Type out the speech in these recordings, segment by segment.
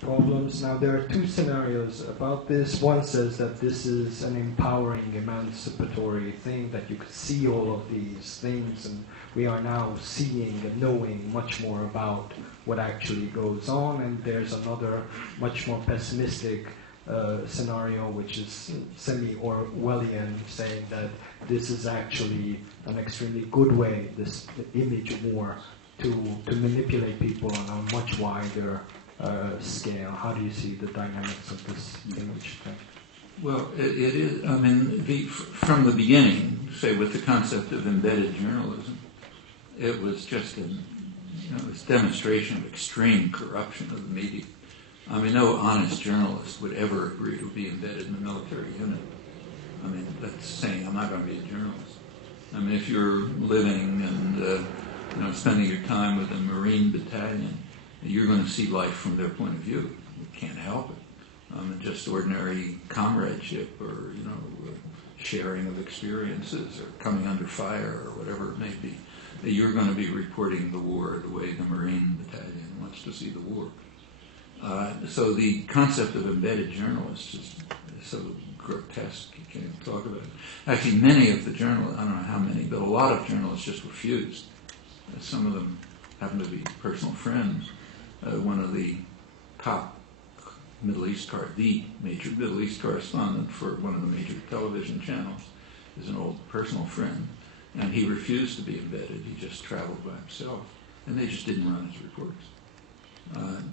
problems. Now, there are two scenarios about this. One says that this is an empowering, emancipatory thing, that you could see all of these things, and we are now seeing and knowing much more about what actually goes on. And there's another, much more pessimistic scenario, which is semi-Orwellian, saying that this is actually an extremely good way, this image war, to manipulate people on a much wider scale. How do you see the dynamics of this image thing? Well, it is, I mean, from the beginning, say with the concept of embedded journalism, it was just this demonstration of extreme corruption of the media. I mean, no honest journalist would ever agree to be embedded in a military unit. I mean, that's saying I'm not going to be a journalist. I mean, if you're living and spending your time with a Marine battalion, you're going to see life from their point of view. You can't help it. Just ordinary comradeship, or sharing of experiences, or coming under fire, or whatever it may be. You're going to be reporting the war the way the Marine battalion wants to see the war. So the concept of embedded journalists is so grotesque, you can't even talk about it. Actually, many of the journalists, I don't know how many, but a lot of journalists just refused. Some of them happen to be personal friends. One of the top the major Middle East correspondent for one of the major television channels is an old personal friend, and he refused to be embedded. He just traveled by himself, and they just didn't run his reports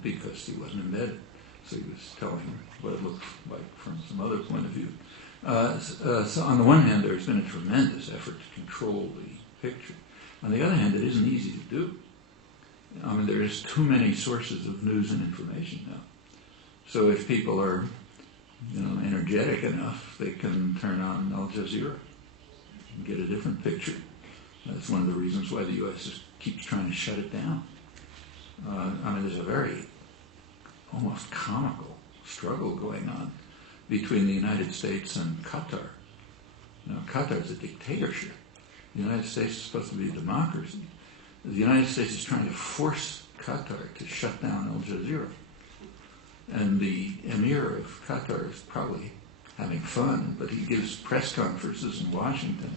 because he wasn't embedded. So he was telling what it looked like from some other point of view. So on the one hand, there's been a tremendous effort to control the picture. On the other hand, it isn't easy to do. I mean, there's too many sources of news and information now. So if people are, energetic enough, they can turn on Al Jazeera and get a different picture. That's one of the reasons why the U.S. keeps trying to shut it down. I mean, there's a very almost comical struggle going on between the United States and Qatar. Qatar is a dictatorship. The United States is supposed to be a democracy. The United States is trying to force Qatar to shut down Al Jazeera. And the Emir of Qatar is probably having fun, but he gives press conferences in Washington,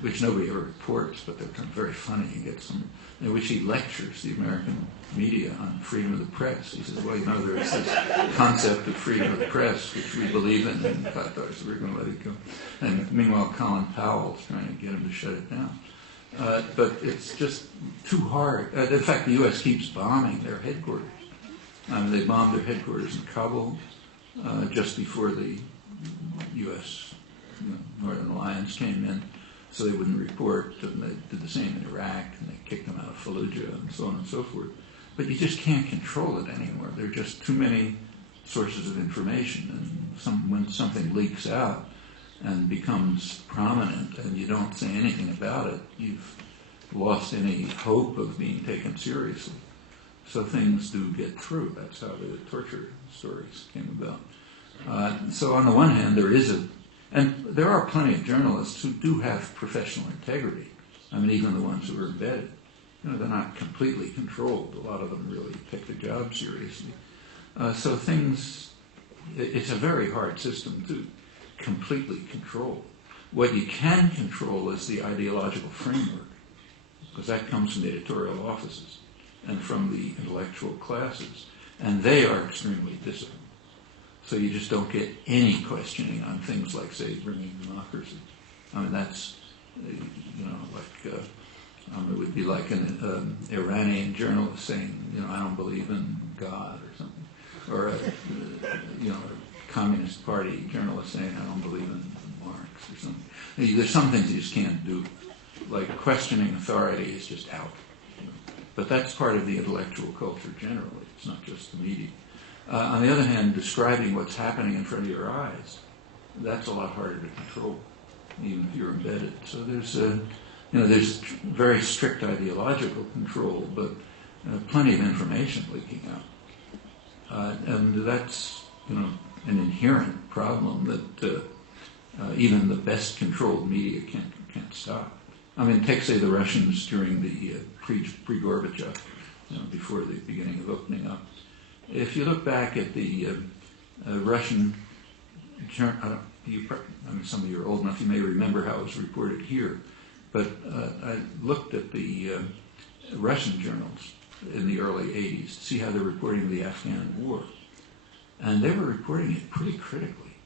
which nobody ever reports, but they're kind of very funny. He gets some, in which he lectures the American media on freedom of the press. He says, well, there's this concept of freedom of the press, which we believe in Qatar, so we're going to let it go. And meanwhile, Colin Powell's trying to get him to shut it down. But it's just too hard. In fact, the U.S. keeps bombing their headquarters. They bombed their headquarters in Kabul just before the U.S. Northern Alliance came in, so they wouldn't report. And they did the same in Iraq, and they kicked them out of Fallujah, and so on and so forth. But you just can't control it anymore. There are just too many sources of information, and when something leaks out and becomes prominent and you don't say anything about it, you've lost any hope of being taken seriously. So things do get through. That's how the torture stories came about. So on the one hand, and there are plenty of journalists who do have professional integrity. I mean, even the ones who are embedded. They're not completely controlled. A lot of them really take their job seriously. So it's a very hard system to completely control. What you can control is the ideological framework, because that comes from the editorial offices and from the intellectual classes, and they are extremely disciplined. So you just don't get any questioning on things like, say, bringing democracy. I mean, that's, it would be like an Iranian journalist saying, I don't believe in God or something. Or a Communist Party journalist saying, I don't believe in Marx or something. There's some things you just can't do. Like questioning authority is just out. But that's part of the intellectual culture generally. It's not just the media. On the other hand, describing what's happening in front of your eyes, that's a lot harder to control, even if you're embedded. So there's very strict ideological control, but plenty of information leaking out. And that's, an inherent problem that even the best controlled media can't stop. I mean, take, say, the Russians during the pre-Gorbachev, before the beginning of opening up. If you look back at the Russian, some of you are old enough, you may remember how it was reported here, but I looked at the Russian journals in the early 80s to see how they're reporting the Afghan war. And they were reporting it pretty critically.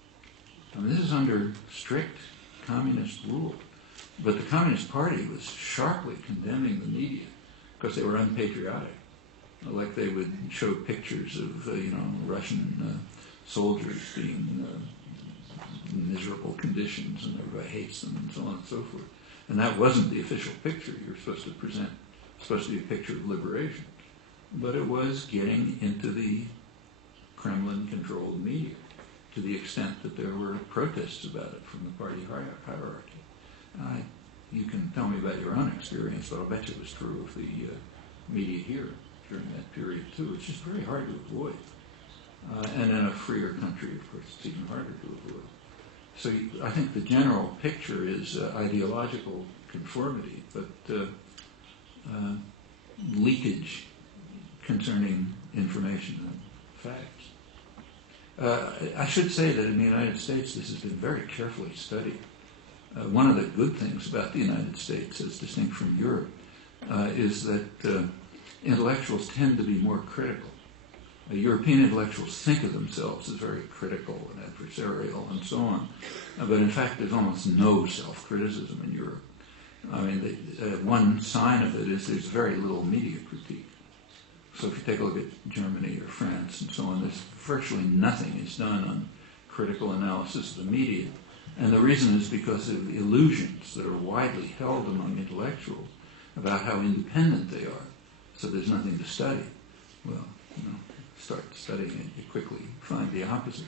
I mean, this is under strict communist rule. But the Communist Party was sharply condemning the media because they were unpatriotic. Like they would show pictures of, Russian soldiers being in miserable conditions and everybody hates them and so on and so forth. And that wasn't the official picture you're supposed to present. It's supposed to be a picture of liberation. But it was getting into the Kremlin-controlled media to the extent that there were protests about it from the party hierarchy. You can tell me about your own experience, but I'll bet you it was true of the media here during that period too. It's just very hard to avoid. And in a freer country, of course, it's even harder to avoid. So I think the general picture is ideological conformity, but leakage concerning information and facts. I should say that in the United States, this has been very carefully studied. One of the good things about the United States, as distinct from Europe, is that intellectuals tend to be more critical. European intellectuals think of themselves as very critical and adversarial and so on, but in fact there's almost no self-criticism in Europe. I mean, one sign of it is there's very little media critique. So if you take a look at Germany or France and so on, there's virtually nothing is done on critical analysis of the media. And the reason is because of the illusions that are widely held among intellectuals about how independent they are. So there's nothing to study. Well, start studying it, you quickly find the opposite.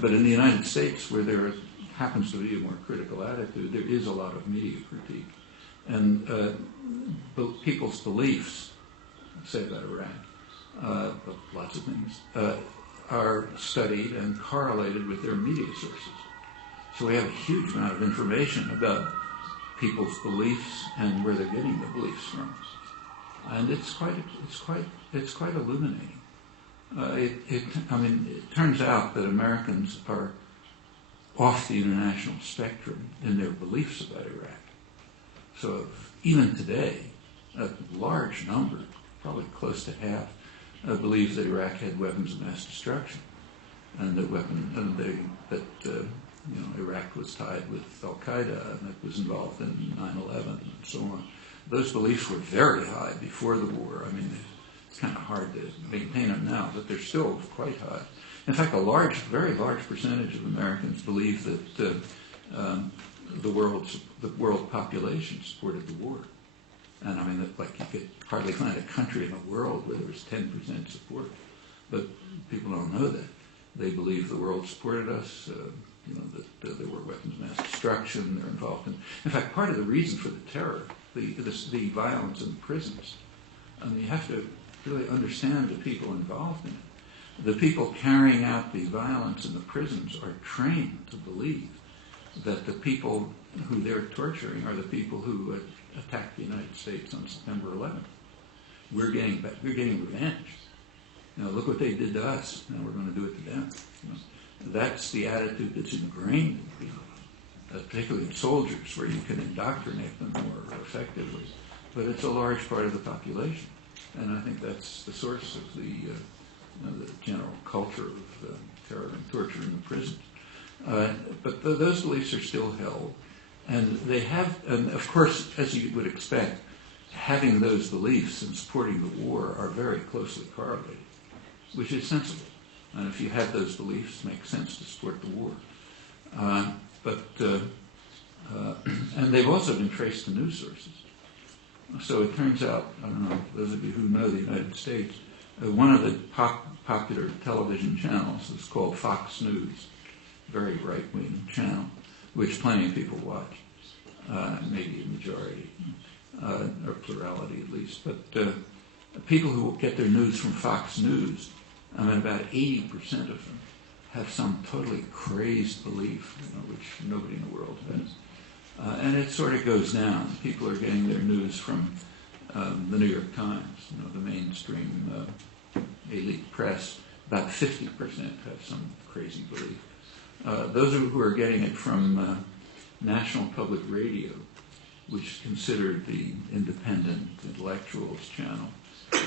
But in the United States, where there happens to be a more critical attitude, there is a lot of media critique. And people's beliefs, say about Iraq, but lots of things, are studied and correlated with their media sources. So we have a huge amount of information about people's beliefs and where they're getting the beliefs from, and it's quite illuminating. It turns out that Americans are off the international spectrum in their beliefs about Iraq. So even today, a large number, probably close to half, believes that Iraq had weapons of mass destruction, and that Iraq was tied with Al Qaeda and that was involved in 9/11 and so on. Those beliefs were very high before the war. I mean, it's kind of hard to maintain them now, but they're still quite high. In fact, a very large percentage of Americans believe that the world population supported the war. And I mean, you could hardly find a country in the world where there was 10% support. But people don't know that. They believe the world supported us, that there were weapons of mass destruction, they're involved in fact, part of the reason for the terror, the violence in the prisons, you have to really understand the people involved in it. The people carrying out the violence in the prisons are trained to believe that the people who they're torturing are the people who attacked the United States on September 11th. We're getting revenge. Look what they did to us. Now we're going to do it to them. That's the attitude that's ingrained in people, particularly in soldiers, where you can indoctrinate them more effectively. But it's a large part of the population, and I think that's the source of the general culture of terror and torture in the prisons. But those beliefs are still held, and and of course, as you would expect, having those beliefs and supporting the war are very closely correlated, which is sensible. And if you have those beliefs, it makes sense to support the war. And they've also been traced to news sources. So it turns out, I don't know, those of you who know the United States, one of the popular television channels is called Fox News, very right-wing channel, which plenty of people watch, maybe a majority, or plurality at least. But people who get their news from Fox News, about 80% of them have some totally crazed belief, which nobody in the world has. And it sort of goes down. People are getting their news from the New York Times, the mainstream elite press, about 50% have some crazy belief. Those who are getting it from National Public Radio, which is considered the independent intellectuals channel,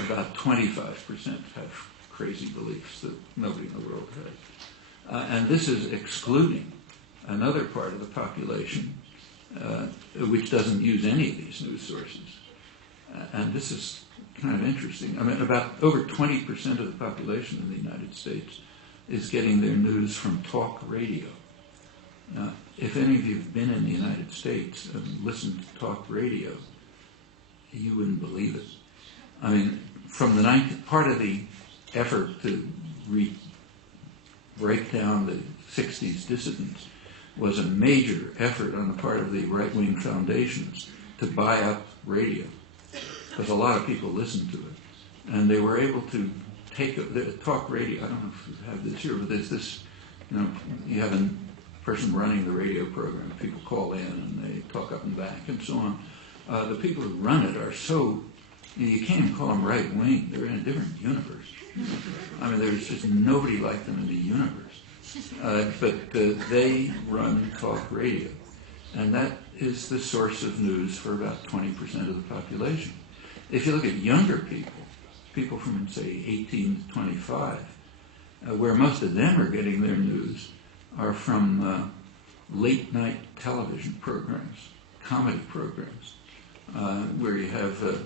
about 25% have crazy beliefs that nobody in the world has. And this is excluding another part of the population which doesn't use any of these news sources. And this is kind of interesting. I mean, about over 20% of the population in the United States is getting their news from talk radio. Now, if any of you have been in the United States and listened to talk radio, you wouldn't believe it. I mean, from the part of the effort to break down the 60s dissidents was a major effort on the part of the right-wing foundations to buy up radio, because a lot of people listened to it. And they were able to take the talk radio. I don't know if you have this here, but there's this, you have a person running the radio program. People call in and they talk up and back and so on. The people who run it are so, you can't even call them right-wing. They're in a different universe. I mean, there's just nobody like them in the universe. But they run talk radio. And that is the source of news for about 20% of the population. If you look at younger people from, say, 18 to 25, where most of them are getting their news are from late-night television programs, comedy programs, where you have,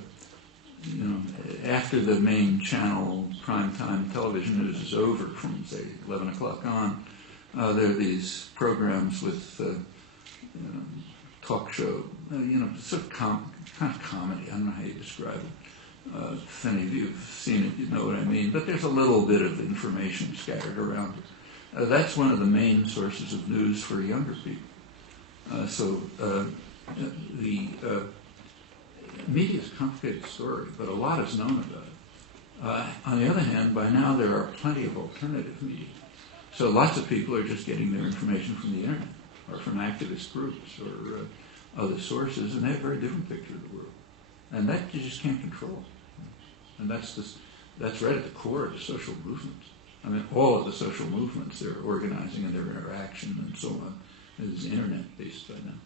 after the main channel primetime television news is over from, say, 11 o'clock on, there are these programs with talk show, sort of kind of comedy. I don't know how you describe it. If any of you have seen it, you know what I mean. But there's a little bit of information scattered around it. That's one of the main sources of news for younger people. So the media is a complicated story, but a lot is known about it. On the other hand, by now there are plenty of alternative media. So lots of people are just getting their information from the internet or from activist groups or other sources, and they have a very different picture of the world. And that you just can't control. And that's right at the core of the social movements. I mean, all of the social movements, their organizing and their interaction and so on, is internet-based by now.